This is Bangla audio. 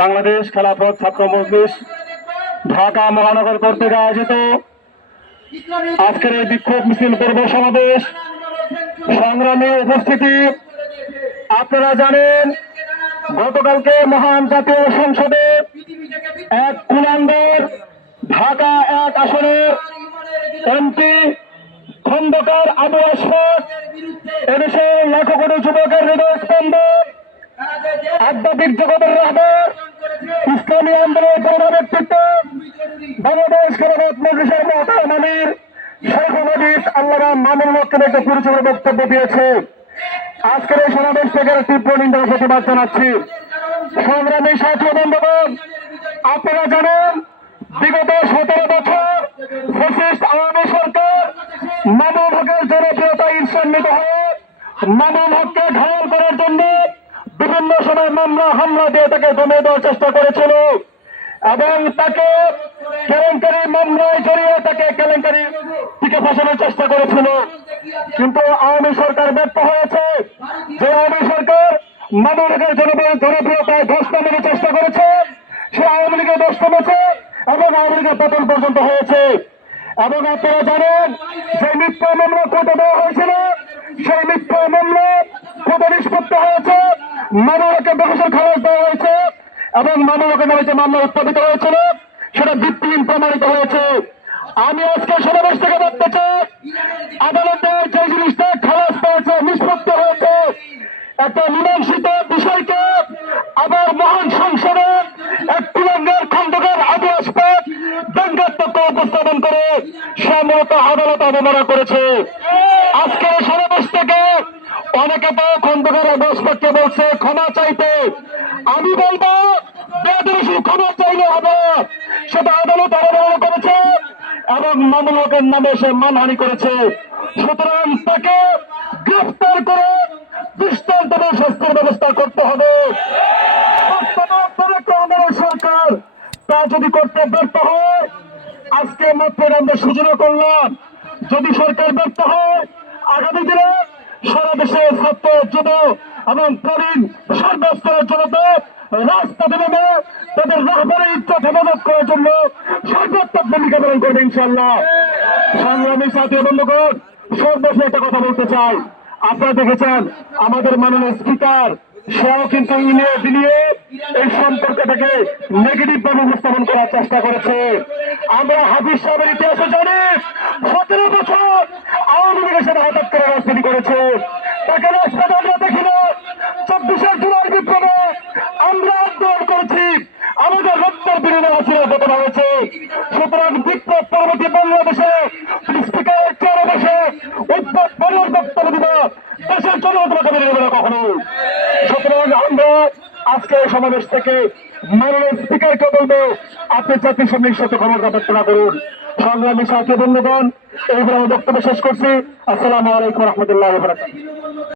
বাংলাদেশ খেলাফত ছাত্র মজলিস ঢাকা মহানগর কর্তৃক আয়োজিত আজকের এই বিক্ষোভ মিছিল পূর্ব সমাবেশ সংগ্রামে উপস্থিতি। আপনারা জানেন, গতকালকে মহান জাতীয় সংসদে এক কুলাঙ্গার ঢাকা ১ আসনের এমপি খন্দকার আবু আশফাক এদেশের লাখো কোটি যুবকের হৃদয় স্পন্দন, আধ্যাত্মিক জগতের রাহবার, ইসলামী আন্দোলনের পূর্ণ ব্যক্তিত্ব, বাংলাদেশ খেলাফত মজলিসের মহতারাম আমির শেখুল হাদিস আল্লামা মামুনুল হকের একটা পরিচয় বক্তব্য দিয়েছে। আজকের এই সমাবেশ থেকে তীব্র নিন্দা প্রতিবাদ জানাচ্ছি। সংগ্রামী সাথী বন্ধুগণ, আপনারা জানেন, বিগত 17 বছর ফ্যাসিস্ট আওয়ামী সরকার মামুনুল হকের জনপ্রিয়তা ঈর্ষান্বিত হয়ে মামুনুল হককে ঘায়াল করার জন্য বিভিন্ন সময় মামলা হামলা দিয়ে তাকে দমিয়ে দেওয়ার চেষ্টা করেছিল এবং তাকে কেলেঙ্কারি মামলায় জড়িয়ে তাকে কেলেঙ্কারি থেকে ফাঁসানোর চেষ্টা করেছিল। কিন্তু আওয়ামী সরকার ব্যর্থ হয়েছে। যে আওয়ামী সরকার মামুনুল হকের জনপ্রিয়তায় ধস নামানোর চেষ্টা করেছে, সে আওয়ামী লীগের ধস নামেছে এবং আওয়ামী লীগের পতন পর্যন্ত হয়েছে। এবং আপনারা জানেন, যে মিথ্যা মামলা কোর্টে দেওয়া হয়েছিল, সেই মিথ্যা মামলা কোর্টে নিষ্পত্তি হয়েছে, মামুনুল হককে বেকসুর খালাস দেওয়া হয়েছে এবং মামুনুল হকের নামে যে মামলা উত্থাপিত হয়েছিল সেটা ভিত্তিহীন প্রমাণিত হয়েছে। আমি আজকে সমাবেশ থেকে বলতে চাই, আদালতে যে জিনিসটা খালাস পেয়েছে, নিষ্পত্তি হয়েছে, একটা মীমাংসিত বিষয়কে আবার মহান সংসদে এক কুলাঙ্গার খন্দকার আবু আশফাক ব্যঙ্গাত্মক উপস্থাপন করে সম্মত আদালত অবমাননা করেছে। আজকের সমাবেশ থেকে অনেকে তো খন্দকার আবু আশফাককে বলছে ক্ষমা চাইতে। আমি বলবো, বেদরশি ক্ষমা চাইলে হবে, সেটা আদালত অবমাননা করেছে এবং মামুনুল হকের নামে সে মানহানি করেছে। সুতরাং তাকে গ্রেফতার করে দৃষ্টান্তমূলক শাস্তির ব্যবস্থা করতে হবে। সরকার তা যদি করতে ব্যর্থ হয়, আজকে মাত্র আমরা সূচনা করলাম, যদি সরকার ব্যর্থ হয়, আগামী দিনে সারা দেশে ছাত্র, যুব এবং প্রবীণ সর্বস্তরের জনতা রাজপথে নেমে তাদের রাহবারের ইজ্জত হেফাজত করার জন্য সর্বাত্মক ভূমিকা পালন করবে ইনশাআল্লাহ। সংগ্রামী সাথী বন্ধুগণ, সর্বশেষ একটা কথা বলতে চাই। আপনারা দেখেছেন, আমাদের মাননীয় স্পিকার সেও কিন্তু ইনিয়ে বিনিয়ে এই সম্পর্কটাকে নেগেটিভ ভাবে উপস্থাপন করার চেষ্টা করেছে। আমরা হাফিজ সাহেবের ইতিহাসে জানি, 17 বছর আওয়ামী লীগের সাথে হঠাৎ করে রাজনীতি করেছে। তাকে রাজপথে আমরা দেখি না। 24 জুলাই বিপ্লবে আমরা আন্দোলন করেছি, আমাদের রক্তের বিনিময়ে হাসিনার পতন হয়েছে। সুতরাং বিপ্লব পরবর্তী বাংলাদেশে স্পিকারের চেয়ারে বসে উদ্ভব বড় বক্তব্য দিবে, দেশের জনগণকে মেনে নেবে না কখনো। সুতরাং আমরা আজকে সমাবেশ থেকে মাননীয় স্পিকারকে বলবো, আপনি জাতির সামনে সাথে ক্ষমতা প্রার্থনা করুন। সংগ্রামী সাথী বন্ধুগণ, এইভাবে বক্তব্য শেষ করছি। আসসালামু আলাইকুম রহমতুল্লাহ।